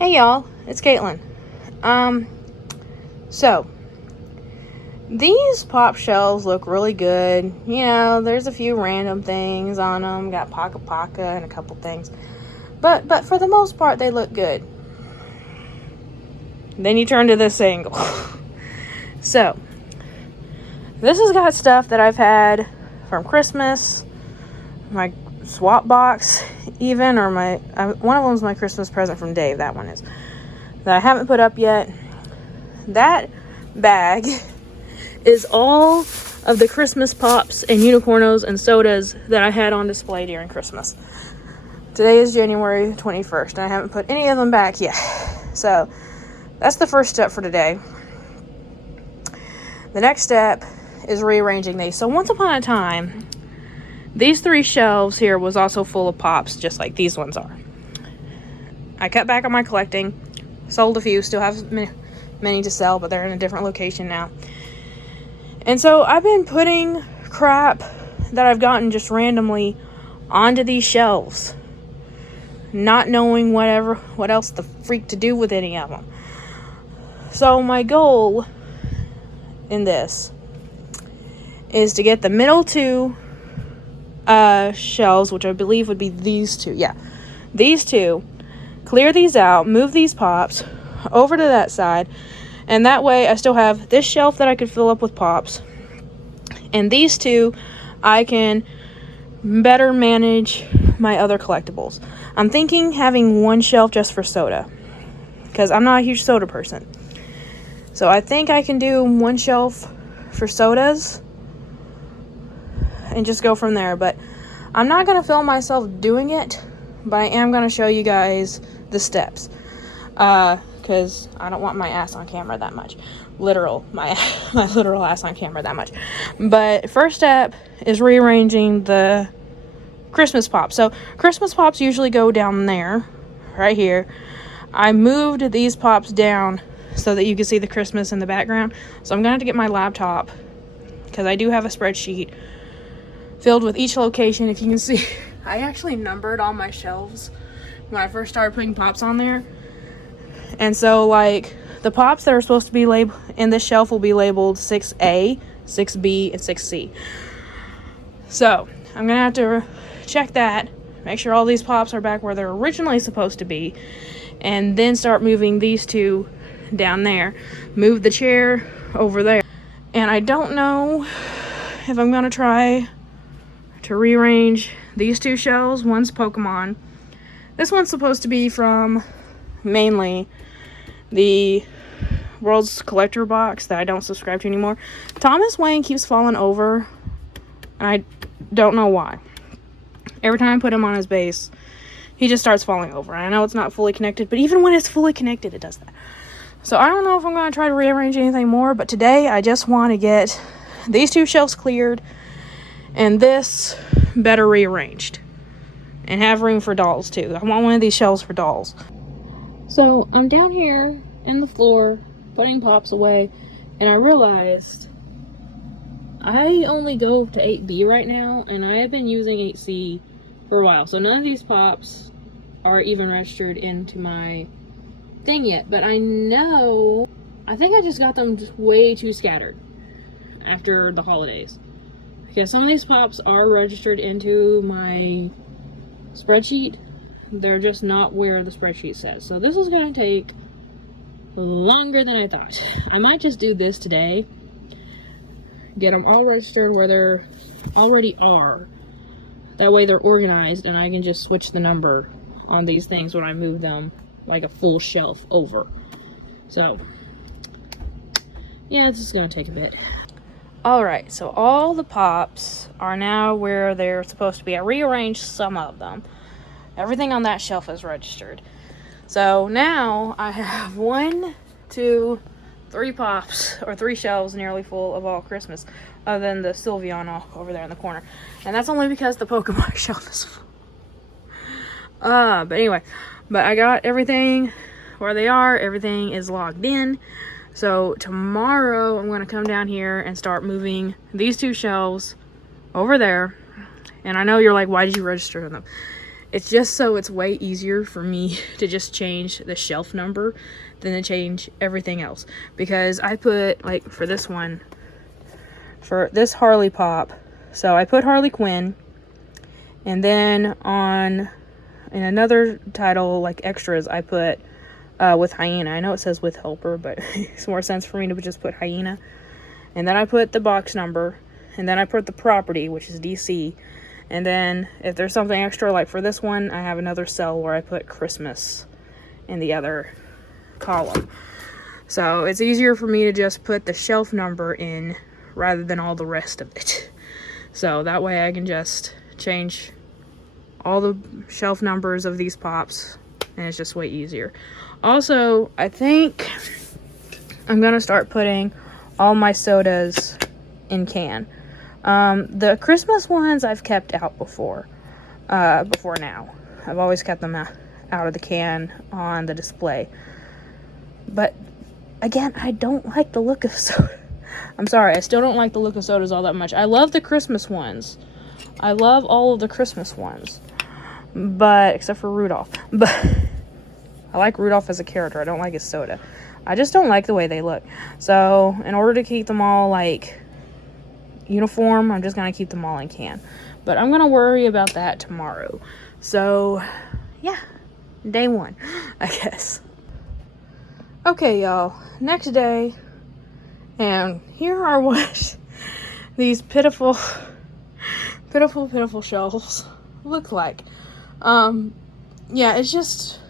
Hey y'all, it's Caitlyn. So these pop shells look really good. You know, there's a few random things on them. Got Paka and a couple things. But for the most part, they look good. Then you turn to this angle. So, this has got stuff that I've had from Christmas, my swap box even, or one of them's my Christmas present from Dave, that one is, that I haven't put up yet. That bag is all of the Christmas pops and unicornos and sodas that I had on display during Christmas. Today is January 21st, and I haven't put any of them back yet. So, that's the first step for today. The next step is rearranging these. So, once upon a time, these 3 shelves here was also full of pops, just like these ones are. I cut back on my collecting, sold a few, still have many to sell, but they're in a different location now. And so I've been putting crap that I've gotten just randomly onto these shelves, not knowing what else the freak to do with any of them. So my goal in this is to get the middle 2 shelves, which I believe would be these 2. Yeah, these 2. Clear these out, move these pops over to that side, and that way I still have this shelf that I could fill up with pops, and these 2 I can better manage my other collectibles. I'm thinking having one shelf just for soda, because I'm not a huge soda person. So I think I can do one shelf for sodas and just go from there. But I'm not going to film myself doing it, but I am going to show you guys the steps. Because I don't want my ass on camera that much. My literal ass on camera that much. But first step is rearranging the Christmas pops. So Christmas pops usually go down there, right here. I moved these pops down so that you can see the Christmas in the background. So I'm going to have to get my laptop, because I do have a spreadsheet filled with each location. If you can see, I actually numbered all my shelves when I first started putting pops on there. And so, like, the pops that are supposed to be labeled in this shelf will be labeled 6A, 6B, and 6C. So, I'm going to have to check that, make sure all these pops are back where they're originally supposed to be, and then start moving these 2 down there. Move the chair over there. And I don't know if I'm going to try to rearrange these 2 shelves. One's Pokemon. This one's supposed to be from mainly the World's Collector box that I don't subscribe to anymore. Thomas Wayne keeps falling over, and I don't know why. Every time I put him on his base, he just starts falling over. I know it's not fully connected, but even when it's fully connected, it does that. So I don't know if I'm going to try to rearrange anything more, but today I just want to get these 2 shelves cleared and this better rearranged, and have room for dolls too. I want one of these shelves for dolls. So I'm down here in the floor putting pops away, and I realized I only go to 8B right now, and I have been using 8C for a while. So none of these pops are even registered into my thing yet, but I think I just got them way too scattered after the holidays, because some of these pops are registered into my spreadsheet. They're just not where the spreadsheet says. So this is going to take longer than I thought. I might just do this today, get them all registered where they're already are. That way they're organized, and I can just switch the number on these things when I move them like a full shelf over. So yeah, this is gonna take a bit. Alright, so all the pops are now where they're supposed to be. I rearranged some of them. Everything on that shelf is registered. So now I have 1, 2, 3 pops, or 3 shelves nearly full of all Christmas, other than the Sylveon over there in the corner. And that's only because the Pokemon shelf is full. But anyway, but I got everything where they are. Everything is logged in. So tomorrow I'm going to come down here and start moving these 2 shelves over there. And I know you're like, why did you register them? It's just so it's way easier for me to just change the shelf number than to change everything else. Because I put, like, for this one, for this Harley pop, so I put Harley Quinn, and then in another title, like extras, I put with Hyena. I know it says with Helper, but it's more sense for me to just put Hyena. And then I put the box number, and then I put the property, which is DC. And then if there's something extra, like for this one, I have another cell where I put Christmas in the other column. So it's easier for me to just put the shelf number in rather than all the rest of it. So that way I can just change all the shelf numbers of these pops, and it's just way easier. Also, I think I'm gonna start putting all my sodas in can. The Christmas ones I've kept out before now. I've always kept them out of the can on the display. But again, I don't like the look of soda. I'm sorry, I still don't like the look of sodas all that much. I love the Christmas ones. I love all of the Christmas ones. But, except for Rudolph. But, I like Rudolph as a character. I don't like his soda. I just don't like the way they look. So, in order to keep them all, like, uniform, I'm just going to keep them all in can. But I'm going to worry about that tomorrow. So, yeah. Day 1, I guess. Okay, y'all. Next day. And here are what these pitiful shelves look like. Yeah, it's just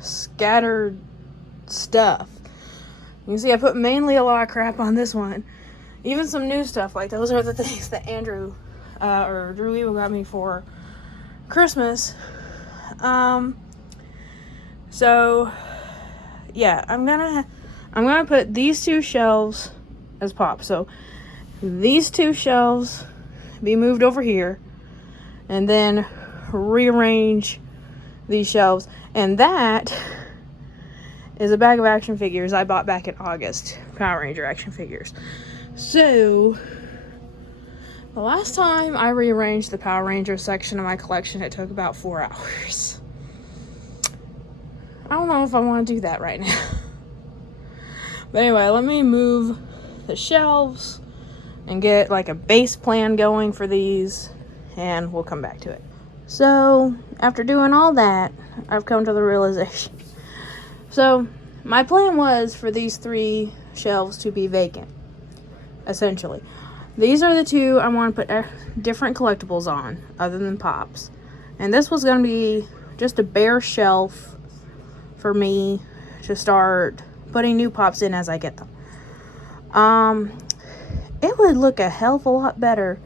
scattered stuff. You can see I put mainly a lot of crap on this one. Even some new stuff, like those are the things that Andrew or Drew Evil got me for Christmas. So yeah, I'm gonna put these 2 shelves as pop. So these 2 shelves be moved over here, and then rearrange these shelves. And that is a bag of action figures I bought back in August. Power Ranger action figures. So the last time I rearranged the Power Ranger section of my collection, it took about 4 hours. I don't know if I want to do that right now. But anyway, let me move the shelves and get like a base plan going for these, and we'll come back to it. So after doing all that, I've come to the realization. So my plan was for these 3 shelves to be vacant, essentially. These are the 2 I want to put different collectibles on, other than pops. And this was going to be just a bare shelf for me to start putting new pops in as I get them. It would look a hell of a lot better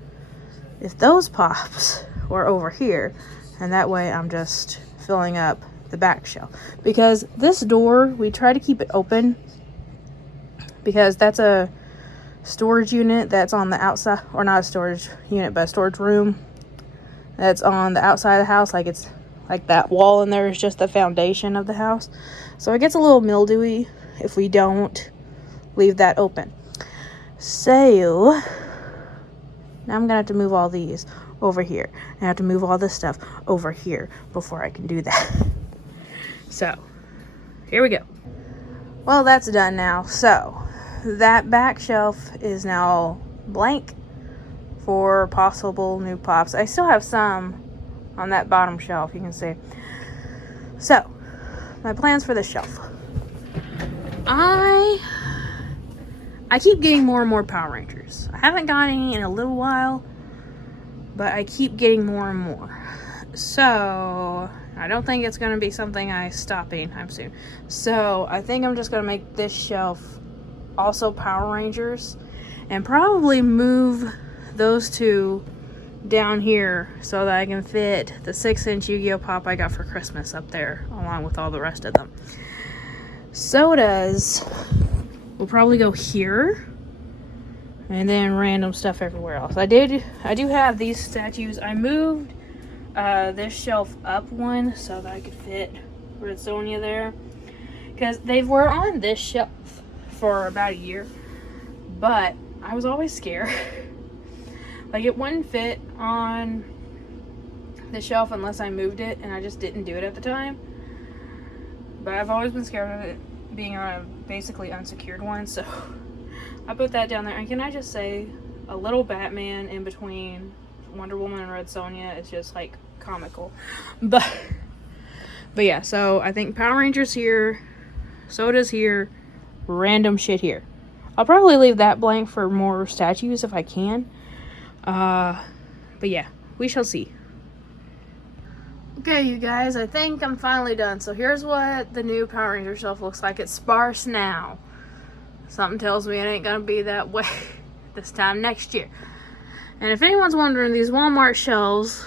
if those pops were over here, and that way I'm just filling up the back shelf. Because this door, we try to keep it open because that's a storage unit that's on the outside, or not a storage unit, but a storage room that's on the outside of the house. Like, it's like that wall in there is just the foundation of the house, so it gets a little mildewy if we don't leave that open. So now I'm gonna have to move all these over here, and I have to move all this stuff over here before I can do that. So here we go. Well, that's done now. So that back shelf is now blank for possible new pops. I still have some on that bottom shelf, you can see. So my plans for this shelf. I keep getting more and more Power Rangers. I haven't got any in a little while, but I keep getting more and more. So I don't think it's going to be something I stop anytime soon. So I think I'm just going to make this shelf also Power Rangers, and probably move those 2 down here so that I can fit the 6-inch Yu-Gi-Oh pop I got for Christmas up there, along with all the rest of them. Sodas will probably go here, and then random stuff everywhere else. I do have these statues. I moved this shelf up one so that I could fit Red Sonja there, because they were on this shelf for about a year, but I was always scared like it wouldn't fit on the shelf unless I moved it, and I just didn't do it at the time. But I've always been scared of it being on a basically unsecured one, so I put that down there. And can I just say, a little Batman in between Wonder Woman and Red Sonja is just like comical. But yeah, so I think Power Rangers here, Soda's here, random shit here. I'll probably leave that blank for more statues if I can. But yeah, we shall see. Okay, you guys, I think I'm finally done. So here's what the new Power Ranger shelf looks like. It's sparse now. Something tells me it ain't gonna be that way this time next year. And if anyone's wondering, these Walmart shelves,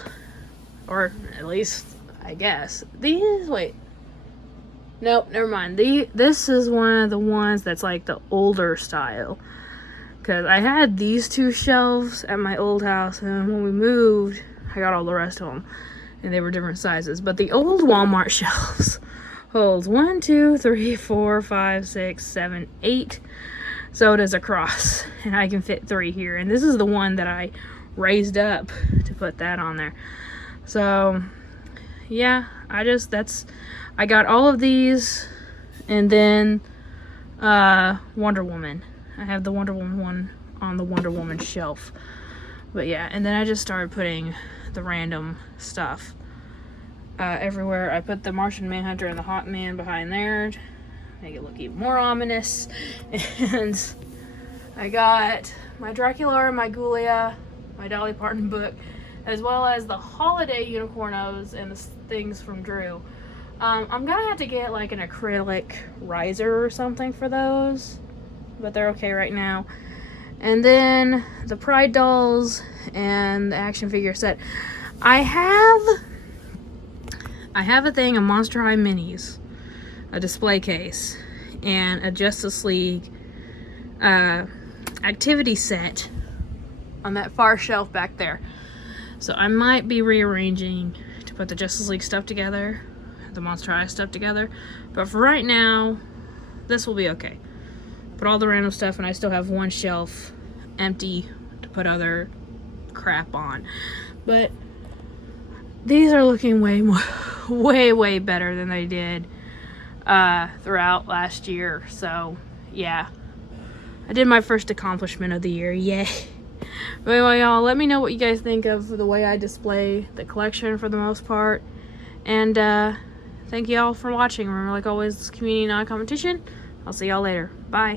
or at least, I guess, these, wait. Nope, never mind. This is one of the ones that's like the older style. Because I had these two shelves at my old house, and when we moved, I got all the rest of them. And they were different sizes. But the old Walmart shelves holds 1, 2, 3, 4, 5, 6, 7, 8 sodas across. And I can fit 3 here. And this is the one that I raised up to put that on there. So, yeah, I got all of these. And then Wonder Woman. I have the Wonder Woman one on the Wonder Woman shelf. But yeah, and then I just started putting the random stuff everywhere. I put the Martian Manhunter and the Hawkman behind there, make it look even more ominous. And I got my Dracula, my Ghoulia, my Dolly Parton book, as well as the holiday unicornos and the things from Drew. I'm gonna have to get like an acrylic riser or something for those, but they're okay right now. And then the Pride dolls and the action figure set. I have a thing of Monster High minis, a display case, and a Justice League activity set on that far shelf back there. So I might be rearranging to put the Justice League stuff together, the Monster High stuff together. But for right now, this will be okay. Put all the random stuff, and I still have one shelf empty to put other crap on. But these are looking way better than they did throughout last year. So yeah, I did my first accomplishment of the year. Yay. But anyway, y'all, let me know what you guys think of the way I display the collection for the most part. And thank you all for watching. Remember, like always, this is community, not a competition. I'll see y'all later. Bye.